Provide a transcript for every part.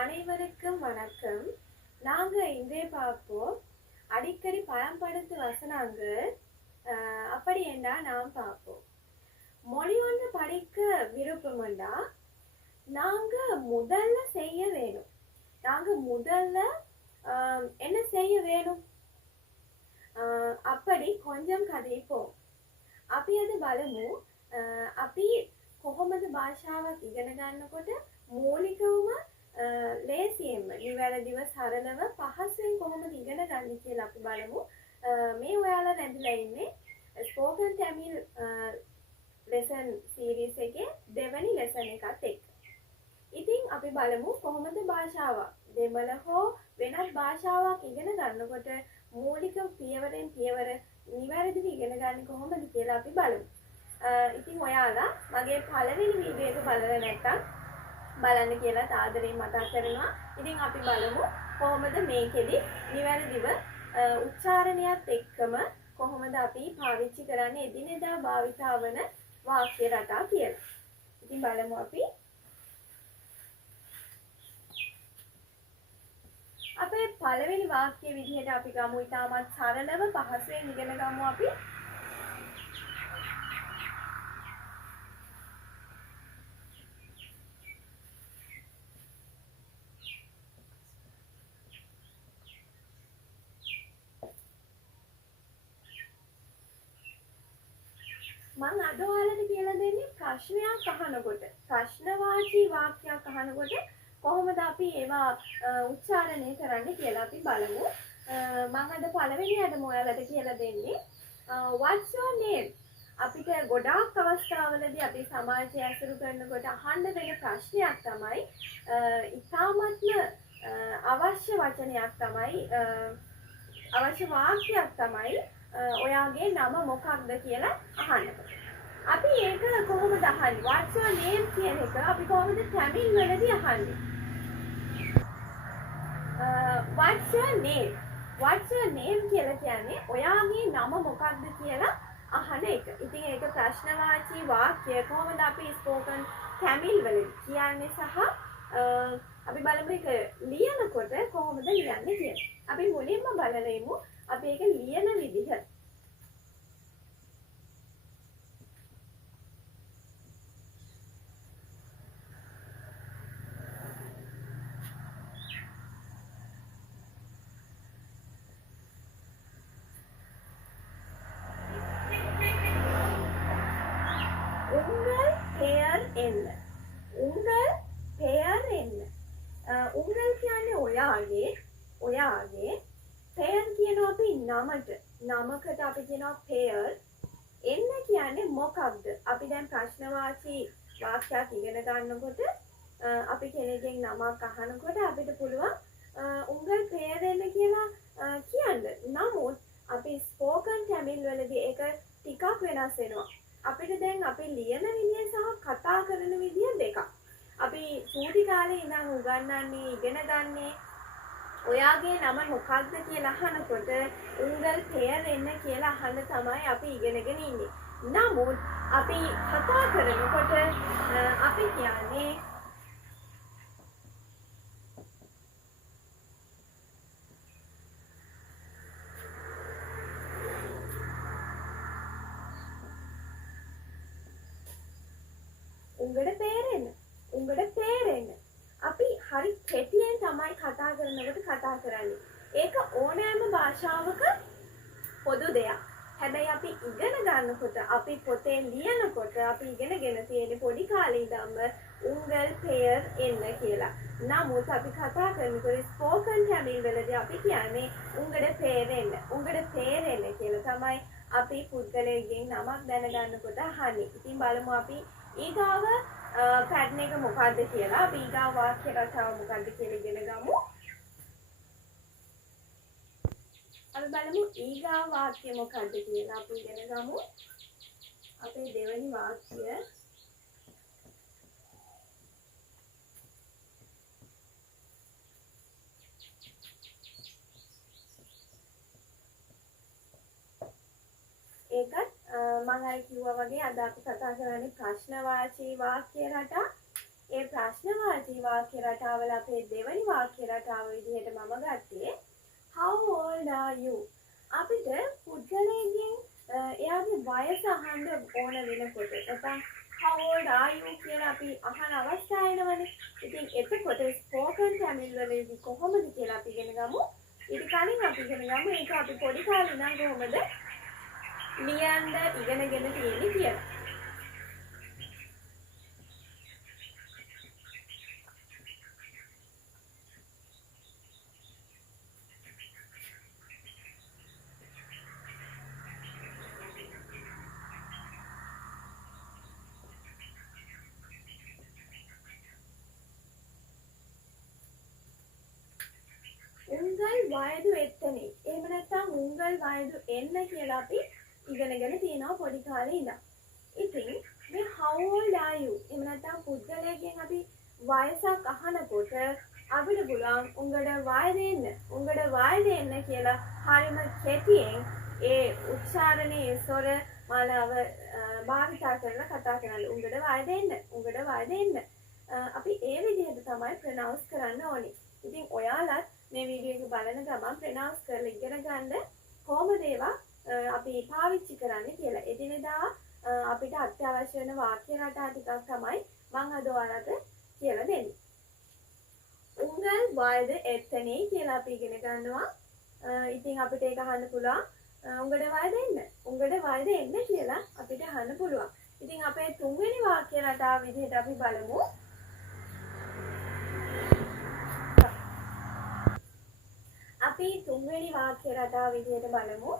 அனைவருக்கும் வணக்கம். நாங்க இன்றே பார்ப்போம் அடிக்கடி பயன்படுத்து வசனங்கள். அப்படி என்றா நாம் பார்ப்போம். மொழி ஒன்று படிக்க விருப்பம்டா நாங்க முதல்ல செய்ய வேணும். நாங்க முதல்ல என்ன செய்ய வேணும்? அப்படி கொஞ்சம் කதைපොම්. අපි අද බලමු අපි කොහොමද භාෂාවක් ඉගෙන ගන්නකොට මූලිකවම ලේසියෙන්ම නිවැරදිව සරලව පහසුවෙන් කොහොමද ඉගෙන ගන්න කියලා අපි බලමු. මේ ඔයාලා රැඳිලා ඉන්නේ ස්පෝකන් ටැමිල් ලෙසන් සීරීස් එකේ දෙවැනි ලෙසන් එකත් එක්ක. ඉතින් අපි බලමු කොහොමද භාෂාවක් දෙමළ හෝ වෙනත් භාෂාවක් ඉගෙන ගන්නකොට මූලික පියවරෙන් පියවර නිවැරදිව ඉගෙන ගන්න කොහොමද කියලා අපි බලමු. ඉතින් ඔයාලා මගේ පළවෙනි වීඩියෝ එක බලලා නැත්නම් බලන්න කියලා ආදරයෙන් මතක් කරනවා. ඉතින් අපි බලමු කොහොමද මේකෙදි නිවැරදිව උච්චාරණයත් එක්කම කොහොමද අපි පාවිච්චි කරන්නේ එදිනෙදා භාවිතා වන වාක්‍ය රටා කියලා. ඉතින් බලමු අපි. අපේ පළවෙනි වාක්‍ය විදිහට අපි ගමු ඉතාමත් සරලව පහසුවෙන් ඉගෙන ගමු අපි. මම අද ඔයාලට කියලා දෙන්නේ ප්‍රශ්නයක් අහනකොට ප්‍රශ්නවාචී වාක්‍යයක් අහනකොට කොහොමද අපි ඒවා උච්චාරණය කරන්න කියලා අපි බලමු. මම අද පළවෙනියටම ඔයාලට කියලා දෙන්නේ what's your name? අපිට ගොඩාක් අවස්ථාවලදී අපි සමාජය ඇසුරු කරනකොට අහන්න වෙන ප්‍රශ්නයක් තමයි ඉතාමත්ම අවශ්‍ය වචනයක් තමයි අවශ්‍ය වාක්‍යයක් තමයි ඔයාගේ නම මොකක්ද කියලා අහන්න. අපි ඒක කොහොමද අහන්නේ? what's your name කියන එක අපි කොහොමද තමිල් වලදී අහන්නේ? what's your name? what's your name කියලා කියන්නේ ඔයාගේ නම මොකක්ද කියලා අහන එක. ඉතින් ඒක ප්‍රශ්නවාචී වාක්‍ය කොහොමද අපි ස්පෝකන් තමිල් වලදී කියන්නේ සහ අපි බලමු ඒක ලියනකොට කොහොමද ලියන්නේ කියලා. අපි මුලින්ම බලලෙමු අපි ඒක ලියන විදිහ. உங்கள் பெயர் என்ன? உங்கள் பெயர் என்ன? උංගල් කියන්නේ ඔයාගේ පෙයර් කියනවා අපි නමට. නමකට අපි කියනවා පෙයර්. එන්න කියන්නේ මොකක්ද? අපි දැන් ප්‍රශ්නවාචී වාක්‍යයක් ඉගෙන ගන්නකොට අපි කෙනෙක්ගෙන් නමක් අහනකොට අපිට පුළුවන් උංගල් පෙයර් එන්න කියලා කියන්න. නමුත් අපි ස්පෝකන් ටැමිල් වලදී ඒක ටිකක් වෙනස් වෙනවා. අපිට දැන් අපි ලියන විදිය සහ කතා කරන විදිය දෙකක්. අපි චූටි කාලේ ඉඳන් උගන්වන්නේ ඉගෙන ගන්නේ ඔයාගේ නම මොකක්ද කියලා අහනකොට උංගල් පෙයර් එන්න කියලා අහන්න තමයි අපි ඉගෙනගෙන ඉන්නේ. නමුත් අපි කතා කරනකොට අපි කියන්නේ උංගඩ පෙයරෙන්න. උංගඩ පෙයරෙන්න. අපි හරි කෙටියෙන් තමයි කතා කරනකොට කතා කරන්නේ. ඒක ඕනෑම භාෂාවක පොදු දෙයක්. හැබැයි අපි ඉගෙන ගන්නකොට අපි පොතේ ලියනකොට අපි ඉගෙනගෙන තියෙන පොඩි කාලේ ඉඳන්ම උංගල් පෙයර් එන්න කියලා. නමුත් අපි කතා කරනකොට ස්පෝකන් ටැමිල් වලදී අපි කියන්නේ උංගඩ පෙයර් එන්න. උංගඩ පෙයර් එන්න කියලා තමයි අපි පුද්ගලයෙක්ගෙන් නමක් දැනගන්නකොට අහන්නේ. ඉතින් බලමු අපි ඊගාව පැටර්න් එක මොකක්ද කියලා. අපි ඊගාව වාක්‍ය රටාව මොකක්ද කියලා ඉගෙන ගමු. අපි බලමු ඊගාව වාක්‍ය මොකක්ද කියලා අපි ඉගෙන ගමු. අපේ දෙවෙනි වාක්‍ය ඒකත් මම අර කිව්වා වගේ අද අපි කතා කරන්නේ ප්‍රශ්නවාචී වාක්‍ය රටා. ඒ ප්‍රශ්නවාචී වාක්‍ය රටාවල අපේ දෙවනි වාක්‍ය රටාව විදිහට මම ගත්තේ how old are you? අපිට පුද්ගලයෙක්ගෙන් එයාගේ වයස අහන්න ඕන වෙනකොට නැත්නම් how old are you කියලා අපි අහන අවස්ථා එනවනේ. ඉතින් එතකොට spoken Tamil වලදී කොහොමද කියලා අපි ඉගෙන ගමු. ඊට කලින් අපි ඉගෙන ගමු ඒක අපි පොඩි කාලේ ඉඳන් කොහොමද ලියන්න ඉගෙනගෙන තියෙන්නේ කියලා. උංගල් වයදු එත්තනේ. එහෙම නැත්නම් උංගල් වයදු එන්න කියලා අපි ඉගෙනගෙන තියෙනවා පොඩි කාලේ ඉඳන්. ඉතින් මේ how old are you? එහෙම නැත්නම් පුද්ගලයෙක්ගෙන් අපි වයසක් අහනකොට අපිට පුළුවන් උංගඩ වයද එන්න. උංගඩ වයද එන්න කියලා හරිම කෙටියෙන් ඒ උච්චාරණයේ ස්වර මාලාව භාවිතා කරලා කතා කරන්න. උංගඩ වයද එන්න. උංගඩ වයද එන්න. අපි ඒ විදිහට තමයි ප්‍රොනවුන්ස් කරන්න ඕනේ. ඉතින් ඔයාලත් මේ වීඩියෝ එක බලන ගමන් ප්‍රොනවුන්ස් කරලා ඉගෙන ගන්න කොහොමද ඒවා අපි පාවිච්චි කරන්නේ කියලා. එදිනෙදා අපිට අත්‍යවශ්‍ය වෙන වාක්‍ය රටා ටිකක් තමයි මම අද ඔයාලට කියලා දෙන්නේ. උංගල් වයද එත්තනේ කියලා අපි ඉගෙන ගන්නවා. ඉතින් අපිට ඒක අහන්න පුළුවන් උංගඩ වයද එන්න. උංගඩ වයද එන්න කියලා අපිට අහන්න පුළුවන්. ඉතින් අපේ තුන්වෙනි වාක්‍ය රටාව විදිහට අපි බලමු. අපි තුන්වෙනි වාක්‍ය රටාව විදිහට බලමු.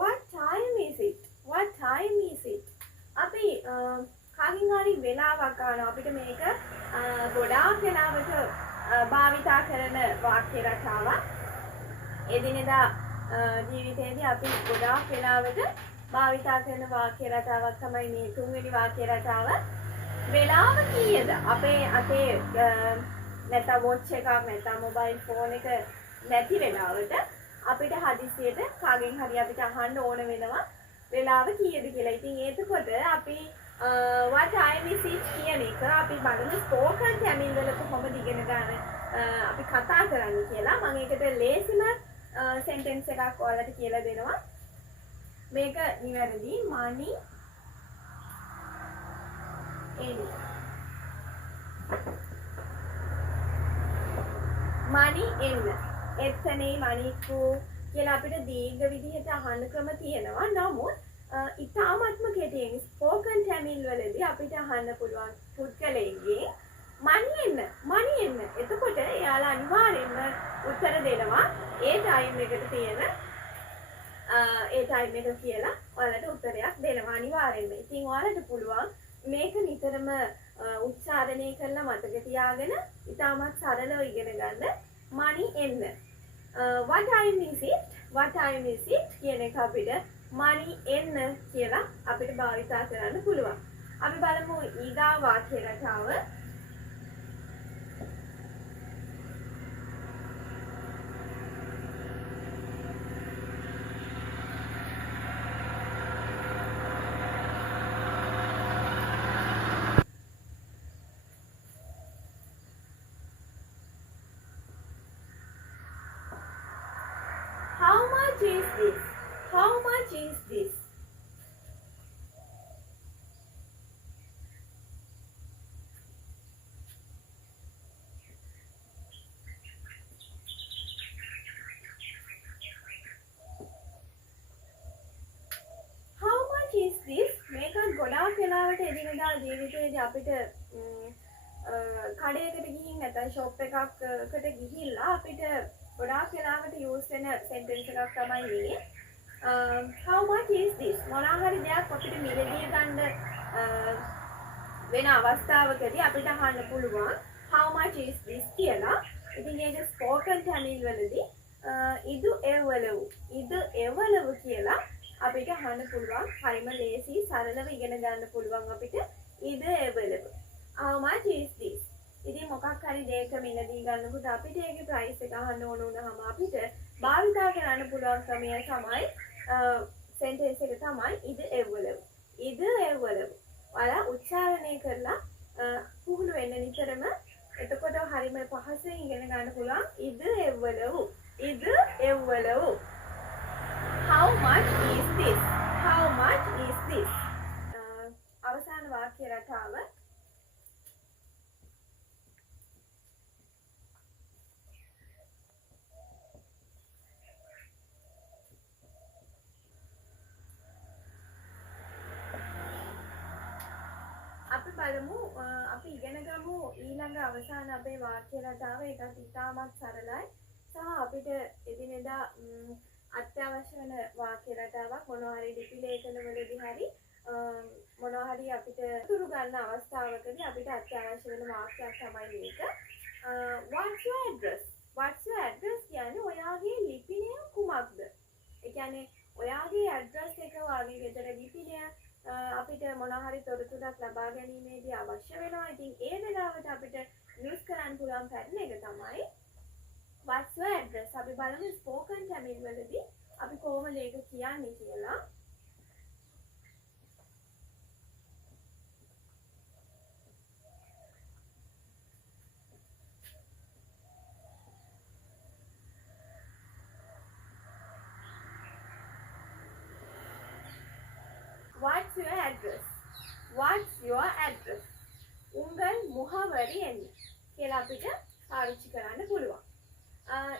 What time is it? What time is it? අපි කලින් හරි වෙලාවක් ගන්නවා. අපිට මේක ගොඩාක් වෙලාවට භාවිතා කරන වාක්‍ය රටාවක්. එදිනෙදා ජීවිතයේදී අපි ගොඩාක් වෙලාවට භාවිතා කරන වාක්‍ය රටාවක් තමයි මේ තුන්වෙනි වාක්‍ය රටාව. වෙලාව කීයද? අපේ අතේ නැත්නම් වොච් එකක් නැත්නම් මොබයිල් ෆෝන් එක නැති වෙලාවට අපිට හදිසියට කාගෙන් හරි අපිට අහන්න ඕන වෙනවා වෙලාව කීයද කියලා. ඉතින් එතකොට අපි what time is it කියන එක අපි බලමු spoken Tamil වල කොහොමද ඉගෙන ගන්න අපි කතා කරන්නේ කියලා. මම ඒකට ලේසිම sentence එකක් ඔයාලට කියලා දෙනවා. මේක නිවැරදි. money in money in එතනේ මණිකු කියලා අපිට දීර්ඝ විදිහට අහන්න ක්‍රම තියෙනවා. නමුත් ඉතාමත්ම කෙටියෙන් ස්පෝකන් Tamil වලදී අපිට අහන්න පුළුවන් පුද්ගලයෙක්ගේ money එන්න. එතකොට එයාලා අනිවාර්යෙන්ම උත්තර දෙනවා ඒ ටයිම් එකට තියෙන ඒ ටයිම් එක කියලා ඔයාලට උත්තරයක් දෙනවා අනිවාර්යෙන්ම. ඉතින් ඔයාලට පුළුවන් මේක නිතරම උච්චාරණය කරලා මතක තියාගෙන ඉතාමත් සරලව ඉගෙන ගන්න. money එන්න. what time is it? What time is it? කියන එක අපිට money එන්න කියලා අපිට භාවිතා කරන්න පුළුවන්. අපි බලමු ඊගා වාක්‍ය රටාව. How much is this? How much is this? How much is this? මේක ගොඩාක් වෙලාවට එදිනෙදා ජීවිතයේදී අපිට කඩේකට ගිහින් නැත්නම් ෂොප් එකකට ගිහිල්ලා අපිට ගොඩාක් වෙලාවට යූස් වෙන සෙන්ටෙන්ස් එකක් තමයි මේ. how much is this? මොනවා හරි දෙයක් අපිට මිලදී ගන්න වෙන අවස්ථාවකදී අපිට අහන්න පුළුවන් how much is this කියලා. ඉතින් ඒක ස්පෝකන් Tamil වලදී ඉදු එවලව කියලා අපිට අහන්න පුළුවන්. හරිම ලේසි සරලව ඉගෙන ගන්න පුළුවන් අපිට ඉද එවලව. how much is this? ඉතින් මොකක් හරි දෙයක මිලදී ගන්නකොට අපිට ඒකේ ප්‍රයිස් එක අහන්න ඕන වුණාම අපිට භාවිතා කරන්න පුළුවන් ක්‍රමය තමයි සෙන්ටෙන්ස් එක තමයි ඉද එව්වලු. ඉද එව්වලු. ඔයාලා උච්චාරණය කරලා පුහුණු වෙන්න නිතරම. එතකොට හරියම පහසෙන් ඉගෙන ගන්න පුළුවන් ඉද එව්වලු. ඉද එව්වලු. How much is this? How much is this? අවසාන වාක්‍ය රටාව අපි බලමු අපි ඉගෙන ගමු ඊළඟ අවසාන අපේ වාක්‍ය රටාව. ඒකත් ඉතාමත් සරලයි සහ අපිට එදිනෙදා අත්‍යවශ්‍ය වෙන වාක්‍ය රටාවක්. මොනවා හරි ලිපි ලේඛනවලදී හරි මොනවා හරි අපිට තුරු ගන්න අවස්ථාවකදී අපිට අත්‍යවශ්‍ය වෙන වාක්‍යයක් තමයි මේක. What's your address? What's your address කියන්නේ ඔයාගේ ලිපිනය කුමක්ද? ඒ කියන්නේ ඔයාගේ ඇඩ්‍රස් එක ඔයාගේ ගෙදර ලිපිනය අපිට මොනවා හරි තොරතුරක් ලබා ගැනීමේදී අවශ්‍ය වෙනවා. ඉතින් ඒ වෙලාවට අපිට යූස් කරන්න පුළුවන් පැටර්න් එක තමයි what's your address. අපි බලමු ස්පෝකන් ටැමිල් වලදී අපි කොහොමද ඒක කියන්නේ කියලා. What's your address? What's your address? උංගල් මුහවරි එන්න කියලා අපිට පාවිච්චි කරන්න පුළුවන්.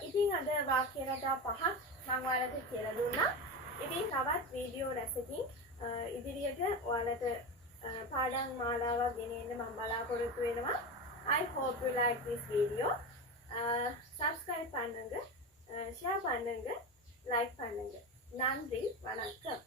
ඉතින් අද වාක්‍ය රටා පහක් මම ඔයාලට කියලා දුන්නා. ඉතින් තවත් වීඩියෝ රැසකින් ඉදිරියට ඔයාලට පාඩම් මාලාවක් ගෙනෙන්න මම බලාපොරොත්තු වෙනවා. I hope you like this video. Subscribe பண்ணுங்க, share பண்ணுங்க, like பண்ணுங்க. நன்றி, வணக்கம்.